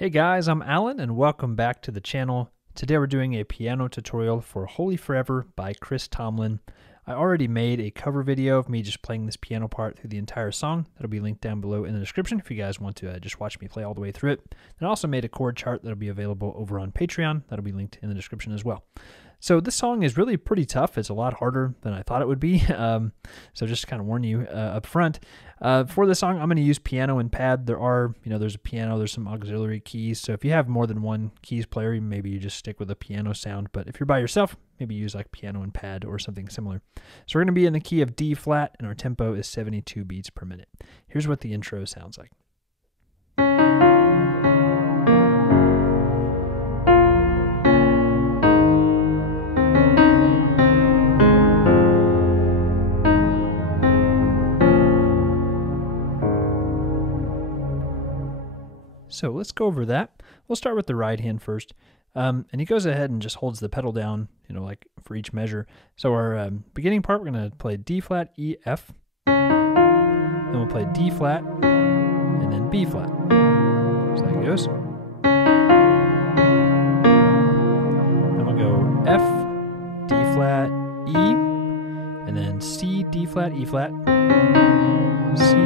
Hey guys, I'm Alan and welcome back to the channel. Today we're doing a piano tutorial for Holy Forever by Tomlin. I already made a cover video of me just playing this piano part through the entire song. That'll be linked down below in the description if you guys want to just watch me play all the way through it. And I also made a chord chart that'll be available over on Patreon. That'll be linked in the description as well. So this song is really pretty tough. It's a lot harder than I thought it would be. So just to kind of warn you up front. For this song, I'm going to use piano and pad. There's a piano, there's some auxiliary keys. So if you have more than one keys player, maybe you just stick with a piano sound. But if you're by yourself, maybe use like piano and pad or something similar. So we're going to be in the key of D flat and our tempo is 72 beats per minute. Here's what the intro sounds like. So let's go over that. We'll start with the right hand first. And he goes ahead and just holds the pedal down, like for each measure. So our beginning part, we're going to play D flat, E, F. Then we'll play D flat, and then B flat. So that goes. Then we'll go F, D flat, E, and then C, D flat, E flat, C,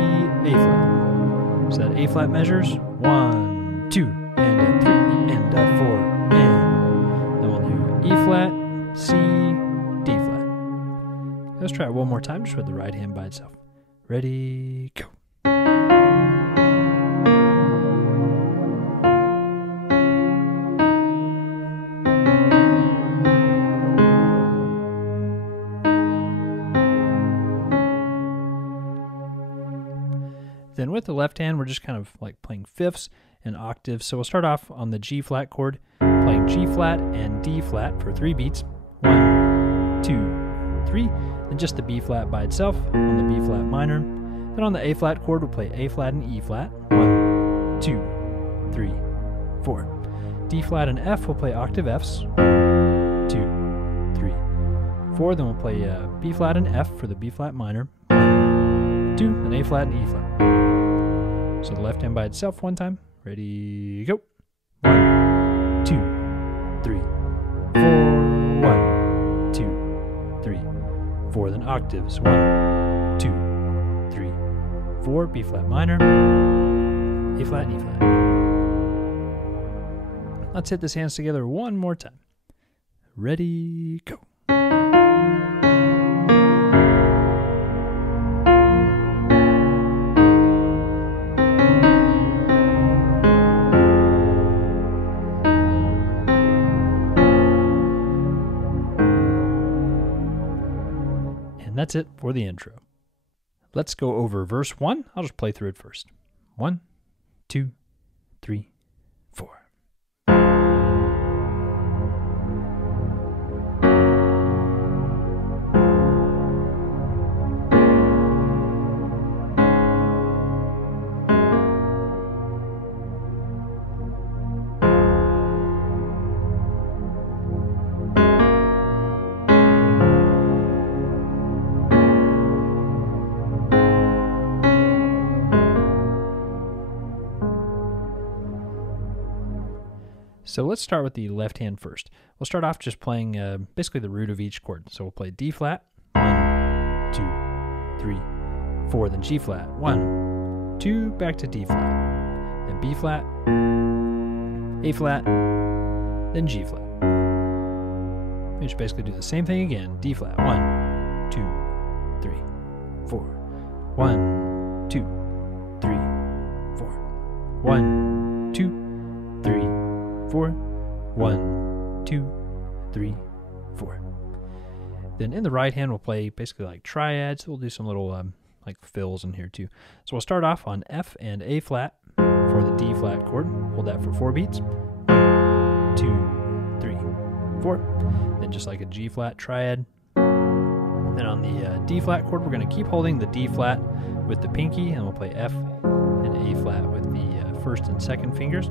A flat. So that A flat measures 1, 2, and a 3, and a 4, and then we'll do E flat, C, D flat. Let's try it one more time, just with the right hand by itself. Ready, go. Then with the left hand, we're just kind of like playing fifths and octaves. So we'll start off on the G flat chord, playing G flat and D flat for 3 beats. 1, 2, 3. Then just the B flat by itself on the B flat minor. Then on the A flat chord, we'll play A flat and E flat. 1, 2, 3, 4. D flat and F, we'll play octave Fs. 2, 3, 4. Then we'll play B flat and F for the B flat minor. 1, 2, then A flat and E flat. So the left hand by itself one time. Ready, go. 1, 2, 3, 4. 1, 2, 3, 4. Then octaves. 1, 2, 3, 4. B flat minor, A flat and E flat. Let's hit these hands together one more time. Ready, go. And that's it for the intro. Let's go over verse 1. I'll just play through it first. 1, 2, 3, 4. So let's start with the left hand first. We'll start off just playing basically the root of each chord. So we'll play D flat, 1, 2, 3, 4, then G flat, 1, 2, back to D flat, then B flat, A flat, then G flat. We just basically do the same thing again. D flat, 1, 2, 3, 4, 1, 2, 3, 4, 1, 2, 3, 4, 1, 2, 3, 4. Then in the right hand, we'll play basically like triads. We'll do some little like fills in here too. So we'll start off on F and A flat for the D flat chord. Hold that for 4 beats. 1, 2, 3, 4. Then just like a G flat triad. Then on the D flat chord, we're going to keep holding the D flat with the pinky, and we'll play F and A flat with the first and second fingers.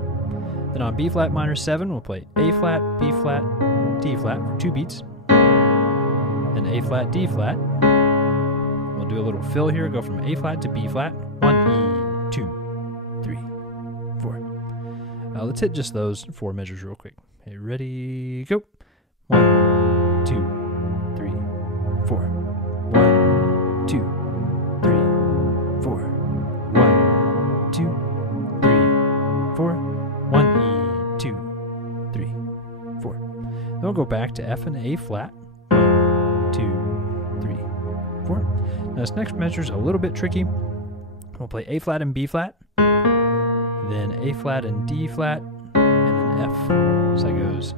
Then on B flat minor 7, we'll play A flat, B flat, D flat for 2 beats. Then A flat, D flat. We'll do a little fill here, go from A flat to B flat. 1, E, 2, 3, 4. Let's hit just those 4 measures real quick. Okay, ready, go. 1, 2, 3, 4. 1, 2, 3, 4. 1, 2, 3, 4. 1 E, 2, 3, 4. Then we'll go back to F and A flat. 1, 2, 3, 4. Now this next measure is a little bit tricky. We'll play A flat and B flat, then A flat and D flat, and then F. So that goes.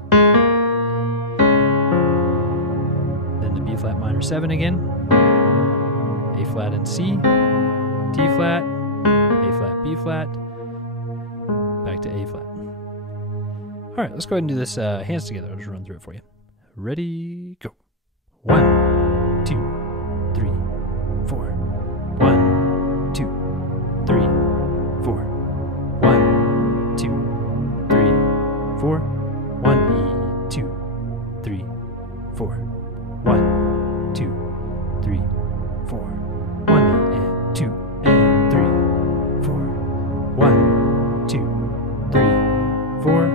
Then the B flat minor 7 again, A flat and C, D flat, A flat, B flat, back to A flat. All right, let's go ahead and do this hands together. I'll just run through it for you. Ready, go. 1, 2, 3, 4. 1, 2, 3, 4. 1, 2, 3, 4. 1 E, 2, 3, 4. 1, 2, 3, 4. 1 E and 2 and 3, 4. 1, 2, 3, 4.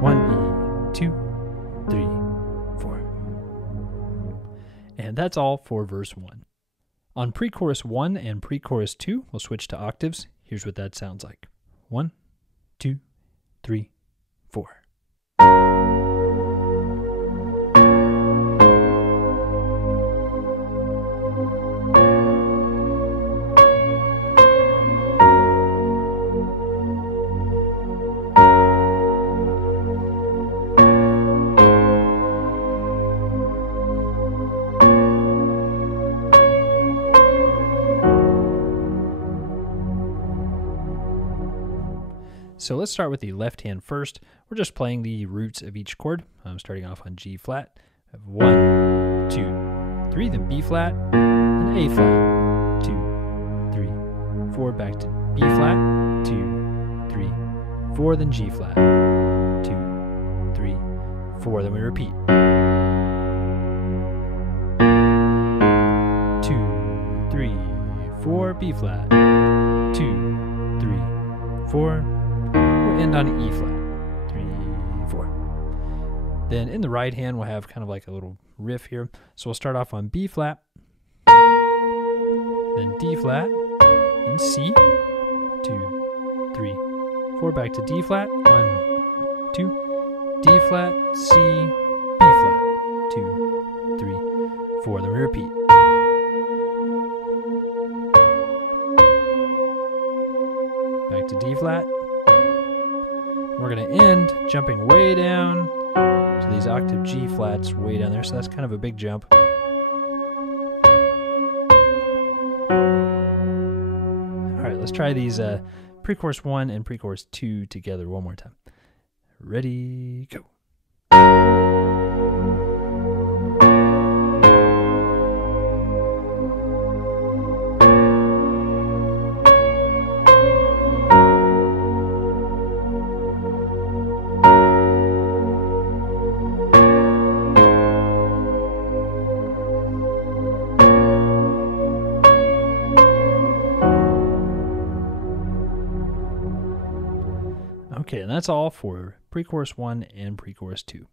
1 E, 2, 3, 4. And that's all for verse 1. On pre-chorus 1 and pre-chorus 2, we'll switch to octaves. Here's what that sounds like. 1, 2, 3, 4. So let's start with the left hand first. We're just playing the roots of each chord. I'm starting off on G flat. I have 1, 2, 3, then B flat, then A flat, 2, 3, 4, back to B flat, 2, 3, 4, then G flat, 2, 3, 4, then we repeat. 2, 3, 4, B flat, 2, 3, 4. We'll end on an E flat, 3, 4. Then in the right hand, we'll have kind of like a little riff here. So we'll start off on B flat, then D flat, then C, 2, 3, 4, back to D flat, 1, 2, D flat, C, B flat, 2, 3, 4, then we repeat. Back to D flat. We're going to end jumping way down to these octave G flats way down there, so that's kind of a big jump. All right, let's try these pre-chorus 1 and pre-chorus 2 together one more time. Ready, go. Okay, and that's all for pre-chorus 1 and pre-chorus 2.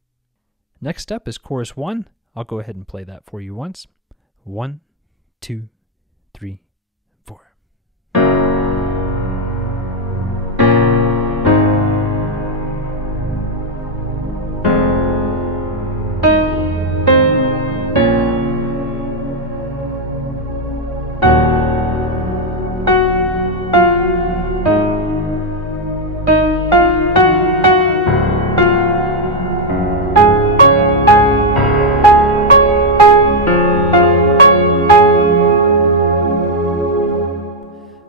Next up is chorus 1. I'll go ahead and play that for you once. 1, 2, 3, 4.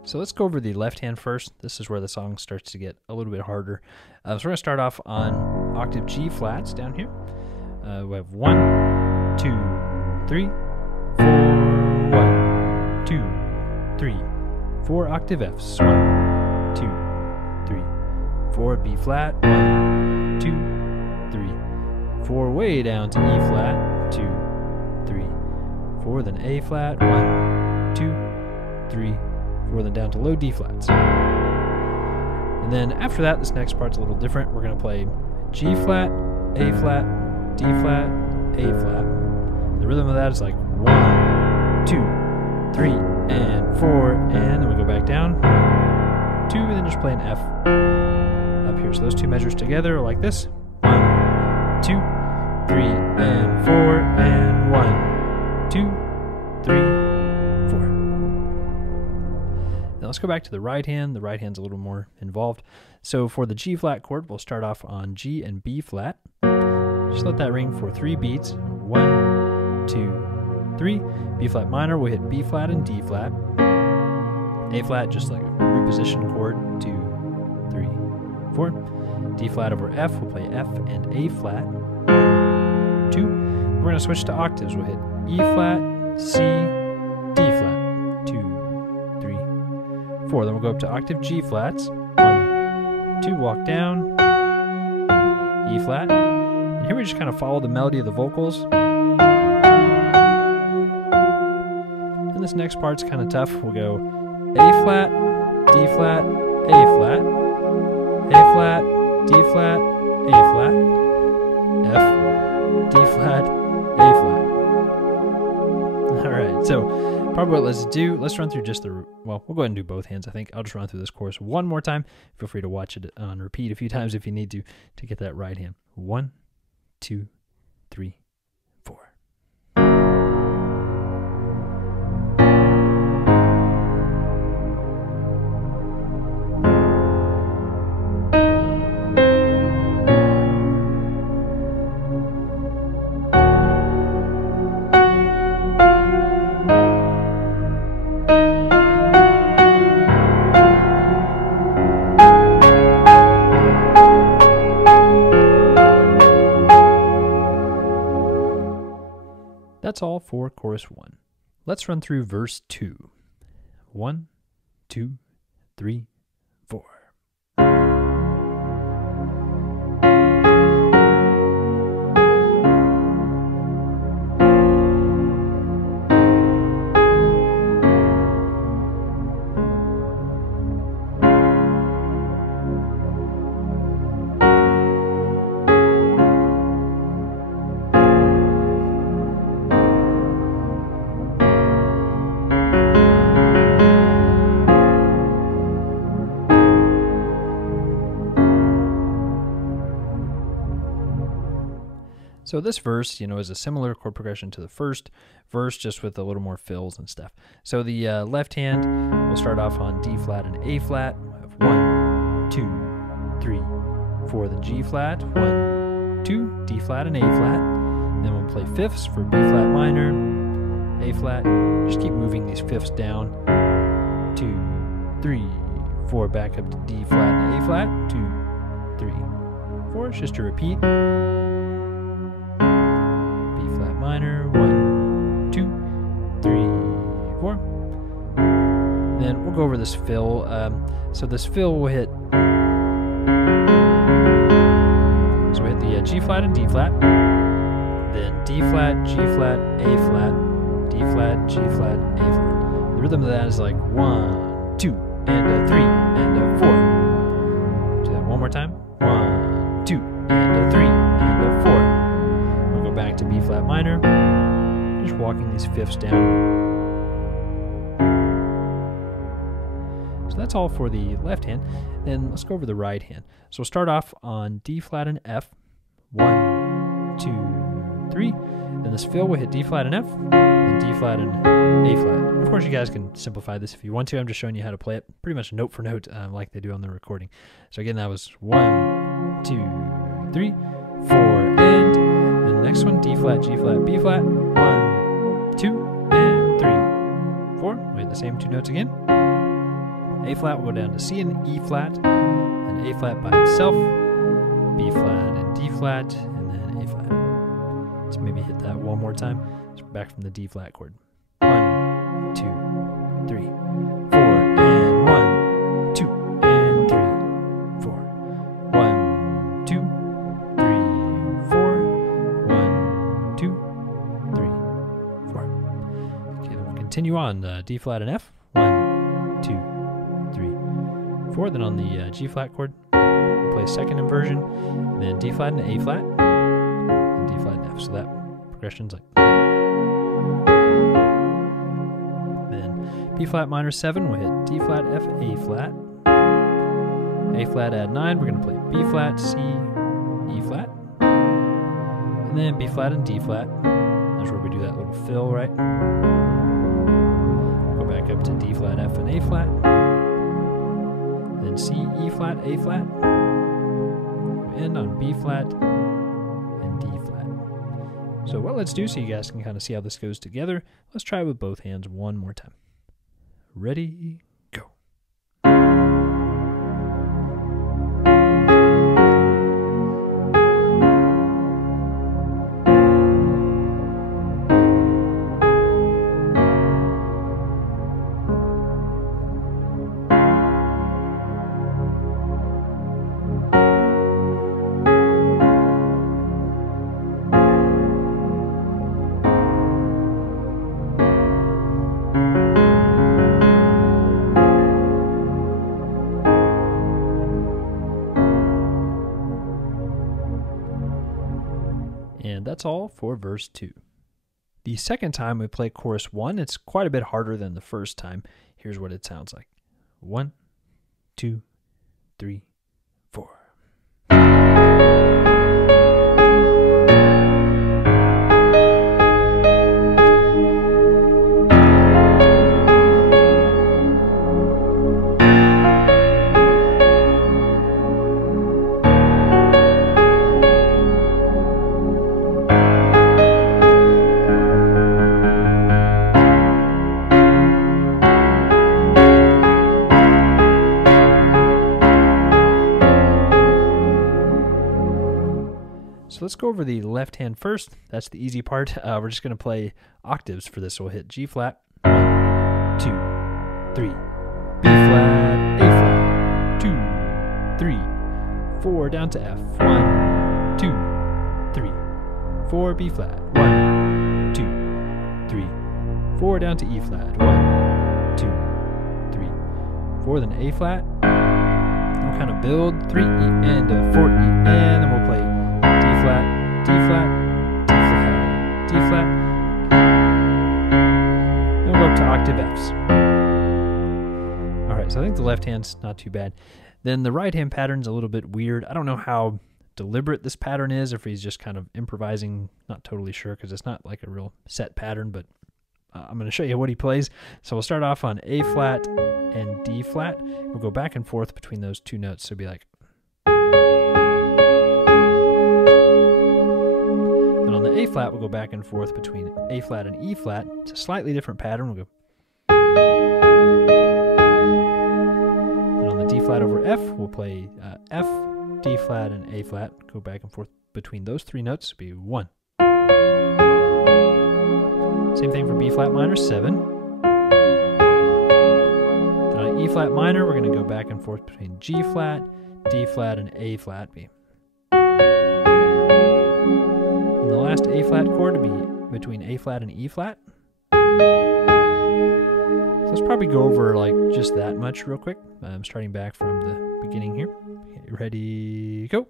So let's go over the left hand first. This is where the song starts to get a little bit harder. So we're going to start off on octave G flats down here. We have 1, 2, 3, 4, 1, 2, 3, 4 octave Fs. 1, 2, 3, 4 B flat. 1, 2, 3, 4 way down to E flat. 2, 3, 4, then A flat. 1, 2, 3, 4, then down to low D flats. And And then after that, this next part's a little different. We're going to play G flat, A flat, D flat, A flat. The rhythm of that is like 1, 2, 3, and 4, and then we go back down, 1, 2, and then just play an F up here. So those two measures together are like this: 1, 2, 3, and 4, and 1, 2, 3, 4. Now let's go back to the right hand. The right hand's a little more involved. So for the G flat chord, we'll start off on G and B flat. Just let that ring for 3 beats. 1, 2, 3. B flat minor, we'll hit B flat and D flat. A flat, just like a reposition chord. 2, 3, 4. D flat over F, we'll play F and A flat. 1, 2. We're going to switch to octaves. We'll hit E flat, C, D flat. 2, 3, 4. Then we'll go up to octave G flats. 1, 2, walk down, E flat. And here we just kind of follow the melody of the vocals. And this next part's kind of tough. We'll go A flat, D flat, A flat, A flat, D flat, A flat, F, D flat, A flat. All right, so probably what let's do, let's run through just the, well, we'll go ahead and do both hands, I think. I'll just run through this chorus one more time. Feel free to watch it on repeat a few times if you need to get that right hand. 1, 2, 3, 4. That's all for chorus 1. Let's run through verse 2. 1, 2, 3, 4. So this verse, is a similar chord progression to the first verse, just with a little more fills and stuff. So the left hand, we'll start off on D flat and A flat. We'll have 1, 2, 3, 4. Then G flat, 1, 2, D flat and A flat. Then we'll play fifths for B flat minor, A flat. Just keep moving these fifths down. 2, 3, 4. Back up to D flat and A flat. 2, 3, 4. It's just a repeat. Minor, 1, 2, 3, 4. Then we'll go over this fill. So this fill will hit. So we hit the G flat and D flat, then D flat, G flat, A flat, D flat, G flat, A flat. The rhythm of that is like 1, 2, and a 3, and a 4. Do that one more time. 1, 2, and a 3, and a 4. Back to B flat minor, just walking these fifths down. So that's all for the left hand. Then let's go over the right hand. So we'll start off on D flat and F. 1, 2, 3. Then this fill will hit D flat and F, then D flat and A flat. Of course, you guys can simplify this if you want to. I'm just showing you how to play it pretty much note for note, like they do on the recording. So again, that was 1, 2, 3, 4, and the next one, D flat, G flat, B flat. 1, 2, and 3, 4. We hit the same 2 notes again. A flat will go down to C and E flat, and A flat by itself, B flat and D flat, and then A flat. So maybe hit that one more time. So back from the D flat chord. 1, 2, 3, 4, and 1, 2, and 3, 4. 1, 2, 3, 4. 1, 2, 3, 4. Okay, then we'll continue on D flat and F. 1, 2, 3, 4. 4. Then on the G flat chord, we'll play a second inversion, then D flat and A flat, and D flat and F. So that progression's like. Then B flat minor 7, we'll hit D flat, F, A flat. A flat add 9, we're going to play B flat, C, E flat. And then B flat and D flat. That's where we do that little fill, right? Go back up to D flat, F, and A flat. Then C, E flat, A flat. We'll end on B flat and D flat. So what let's do so you guys can kind of see how this goes together. Let's try it with both hands one more time. Ready? And that's all for verse 2. The second time we play chorus 1, it's quite a bit harder than the first time. Here's what it sounds like. 1, 2, 3, 4. So let's go over the left hand first. That's the easy part. We're just going to play octaves for this. So we'll hit G flat, 1, 2, 3, B flat, A flat, 2, 3, 4, down to F, 1, 2, 3, 4, B flat, 1, 2, 3, 4, down to E flat, 1, 2, 3, 4, then A flat. We'll kind of build 3 E and 4 E, and then we'll play D flat, D flat, D flat, D flat, and we'll go up to octave Fs. Alright, so I think the left hand's not too bad. Then the right hand pattern's a little bit weird. I don't know how deliberate this pattern is, if he's just kind of improvising, not totally sure, because it's not like a real set pattern, but I'm going to show you what he plays. So we'll start off on A flat and D flat. We'll go back and forth between those two notes, so it'll be like. On the A flat, we'll go back and forth between A flat and E flat. It's a slightly different pattern. We'll go. And on the D flat over F, we'll play F, D flat, and A flat. Go back and forth between those three notes. It'll be 1. Same thing for B flat minor, 7. Then on E flat minor, we're going to go back and forth between G flat, D flat, and A flat. And the last A flat chord to be between A flat and E flat. So let's probably go over like just that much real quick. I'm starting back from the beginning here. Okay, ready, go.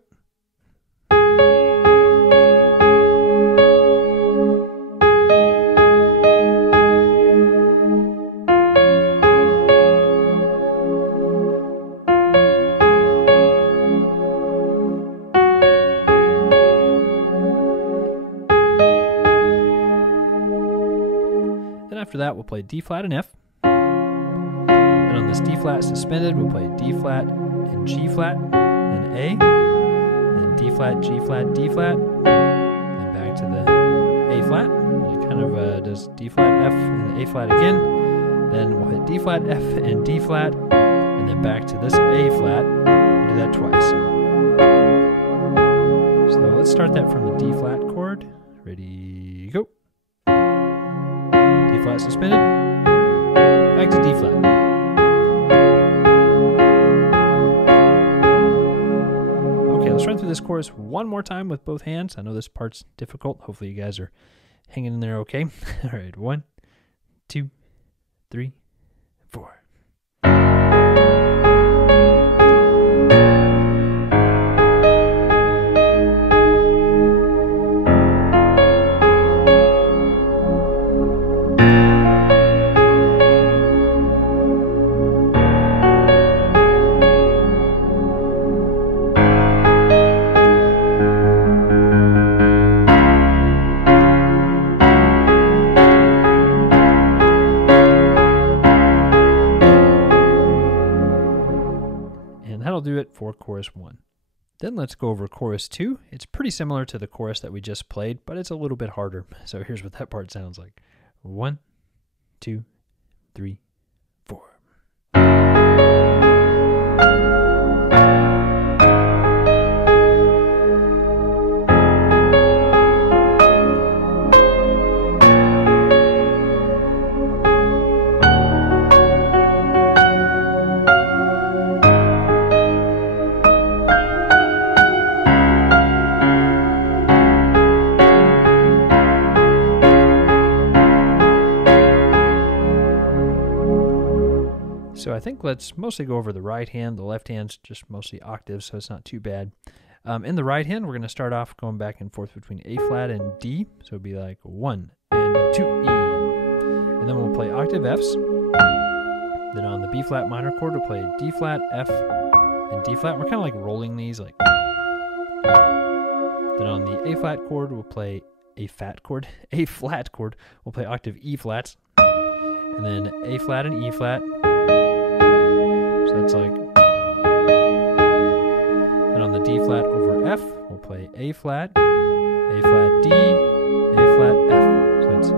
After that, we'll play D flat and F. And on this D flat suspended, we'll play D flat and G flat, then A, then D flat, G flat, D flat, then back to the A flat. And it kind of does D flat, F, and A flat again. Then we'll hit D flat, F, and D flat, and then back to this A flat. We'll do that twice. So let's start that from the D flat chord. Ready, go. D flat suspended, back to D flat. Okay, let's run through this chorus one more time with both hands. I know this part's difficult. Hopefully you guys are hanging in there okay. All right, 1, 2, 3, 4. Then let's go over chorus 2. It's pretty similar to the chorus that we just played, but it's a little bit harder. So here's what that part sounds like. 1, 2, 3, 4. So I think let's mostly go over the right hand. The left hand's just mostly octaves, so it's not too bad. In the right hand, we're going to start off going back and forth between A flat and D. So it'd be like 1 and 2 E. And then we'll play octave Fs. Then on the B flat minor chord, we'll play D flat, F, and D flat. We're kind of like rolling these like. Then on the A flat chord, we'll play A flat chord. We'll play octave E flats. And then A flat and E flat. So that's like. Then on the D flat over F, we'll play A flat D, A flat F. So it's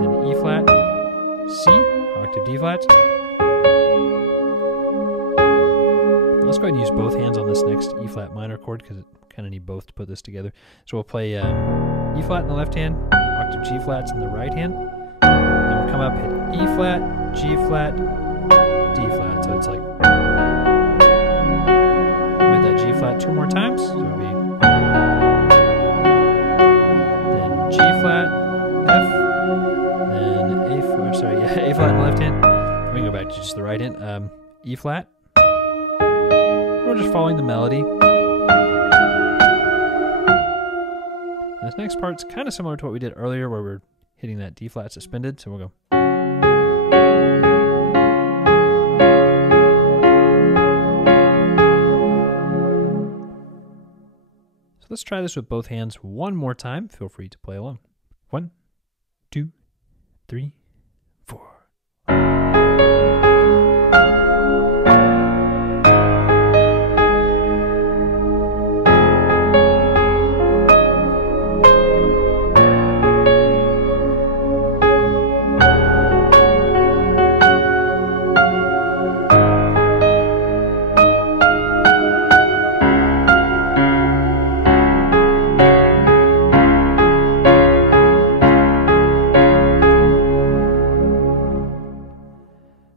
then E flat, C, octave D flats. Let's go ahead and use both hands on this next E flat minor chord because it kind of need both to put this together. So we'll play E flat in the left hand, octave G flats in the right hand. Then we'll come up, hit E flat, G flat, D flat. So it's like with that G flat 2 more times. So it'll be then G flat, F, then A flat in the left hand. We can go back to just the right hand. E flat. We're just following the melody. This next part's kind of similar to what we did earlier where we're hitting that D flat suspended. So we'll go. So let's try this with both hands one more time. Feel free to play along. 1, 2, 3, 4.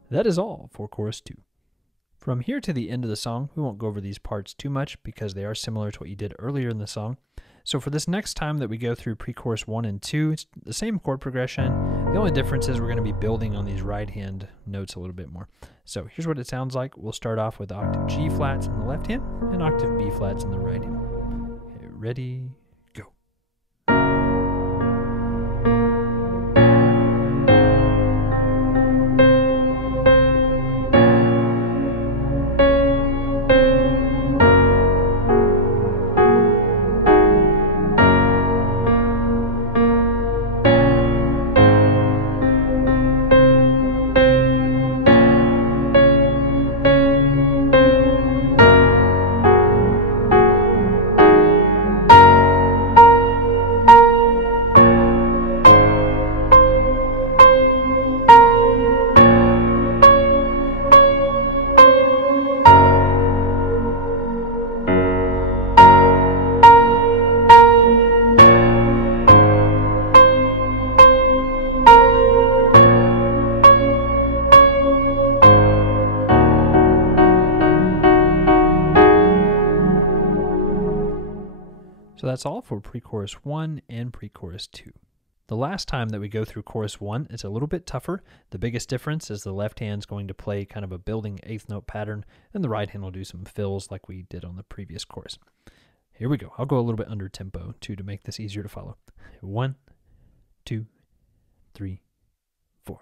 That is all for chorus 2. From here to the end of the song, we won't go over these parts too much because they are similar to what you did earlier in the song. So for this next time that we go through pre-chorus 1 and 2, it's the same chord progression. The only difference is we're going to be building on these right hand notes a little bit more. So here's what it sounds like. We'll start off with octave G flats in the left hand and octave B flats in the right hand. Okay, ready? So that's all for pre-chorus 1 and pre-chorus 2. The last time that we go through chorus 1, it's a little bit tougher. The biggest difference is the left hand's going to play kind of a building 8th note pattern, and the right hand will do some fills like we did on the previous chorus. Here we go. I'll go a little bit under tempo too to make this easier to follow. 1, 2, 3, 4.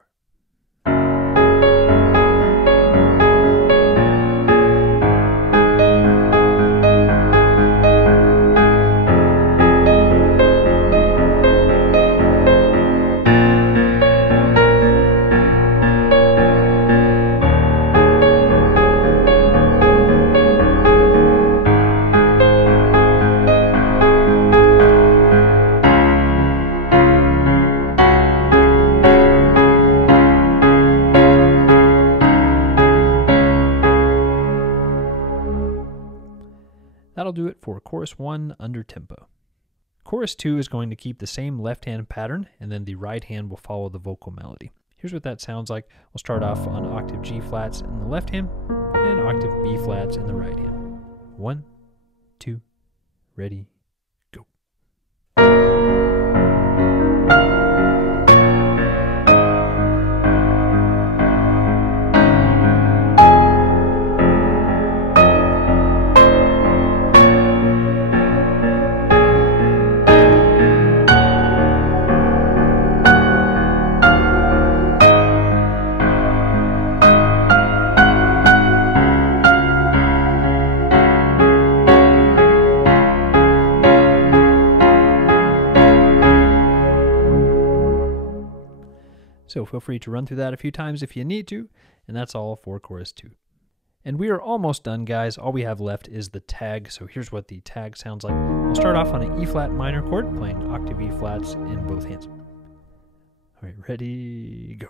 That'll do it for chorus 1 under tempo. Chorus 2 is going to keep the same left hand pattern, and then the right hand will follow the vocal melody. Here's what that sounds like. We'll start off on octave G flats in the left hand and octave B flats in the right hand. 1, 2, ready, go. So feel free to run through that a few times if you need to, and that's all for chorus 2. And we are almost done, guys. All we have left is the tag, so here's what the tag sounds like. We'll start off on an E flat minor chord, playing octave E flats in both hands. All right, ready, go.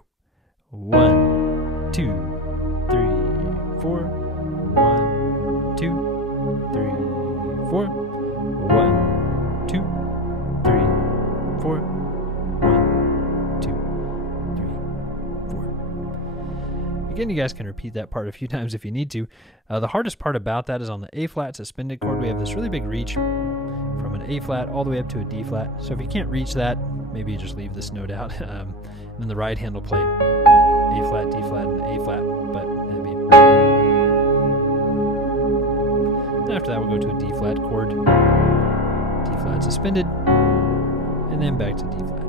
1, 2, 3, 4. 1, 2, 3, 4. 1, 2, 3, 4. Again, you guys can repeat that part a few times if you need to. The hardest part about that is on the A flat suspended chord. We have this really big reach from an A flat all the way up to a D flat. So if you can't reach that, maybe you just leave this note out. And then the right hand will play A flat, D flat, and A flat. But that'd be. Then after that, we'll go to a D flat chord, D flat suspended, and then back to D flat.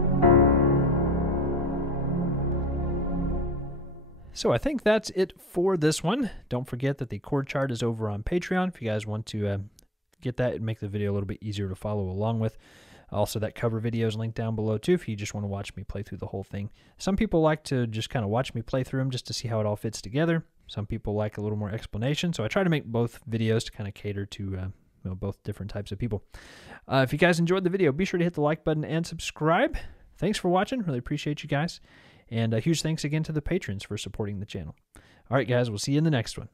So I think that's it for this one. Don't forget that the chord chart is over on Patreon if you guys want to get that and make the video a little bit easier to follow along with. Also, that cover video is linked down below too if you just want to watch me play through the whole thing. Some people like to just kind of watch me play through them just to see how it all fits together. Some people like a little more explanation, so I try to make both videos to kind of cater to both different types of people. If you guys enjoyed the video, be sure to hit the like button and subscribe. Thanks for watching. Really appreciate you guys. And a huge thanks again to the patrons for supporting the channel. All right, guys, we'll see you in the next one.